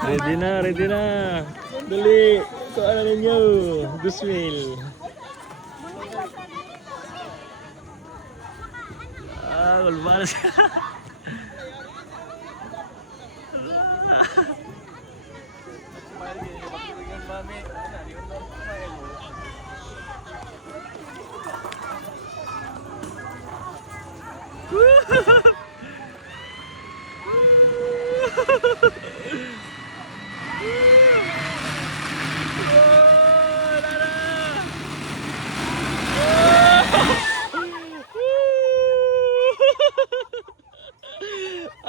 Ready na, ready na. Dali. Kuha ninyo. Guswil. Wala na siya.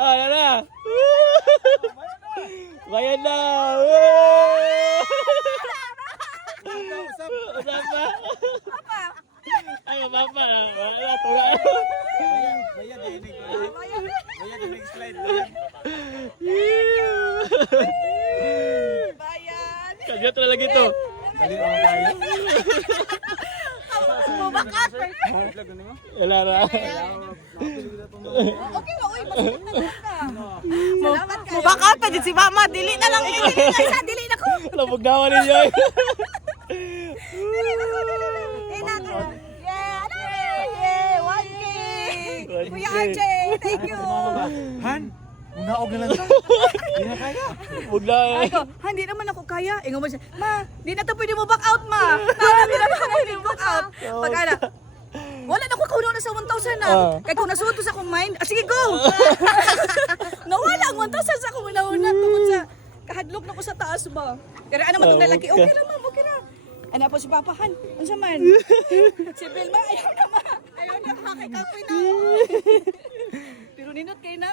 Yan na. Bayan na. Usap pa. Ay, papa. Wala, tuga. Bayan din slide. Bayan. Kagyat na lagi to. Dali ang bayan. Bubakat. Wala na. Okay ba? Uy, masakit na ka. Salamat kayo. Bubakat pa din si mama. Dili na lang. Dili na isa. Dili na ko. Labugnawan ninyo. Dili na ko. Dili na ko. Yeah. 1K. Kuya RJ. Thank you. Han, unaog na lang siya. Hindi na kaya. Bugnawan. Ay ko, hindi naman ako kaya. Ingo mo siya, ma, di na to pwede mo back out, ma. Di na to pwede mo back out. Pag ana, wala na ko kuno na sa 1,000 na. Kaya kung nasuot ko sa akong mind, sige go. Nawala ang 1,000 sa akong una-una. Tungkol sa, kahadlok na ko sa taas ba. Pero ano matong lalaki, okay lang ma'am, okay na. Ano po si Papahan, ano sa man? Si Belma, ayaw na ma. Ayaw na ma, kay Kapoy na. Pero ninot kayo na.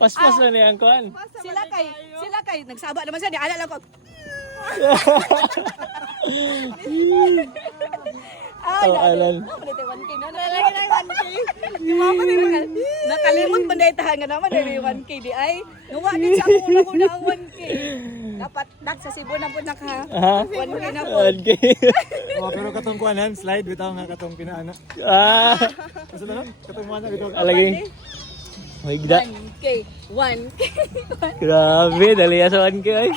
Pas-pas na niyan, kuhan. Sila kay, nagsaba naman siya, di ala lang ko. Alan. Nakalimot man dahil tahan nga naman dahil 1K di ay. Nuwa din sa akong una-una ang 1K. Dapat sa Cebu na po naka 1K na po. 1K. Oh, pero katong kuanan, slide bitaw nga katong pinaana. Kasi lang, katong mana bitaw. Alagay. Magda. 1K. 1K. Grabe, dali sa 1K ay.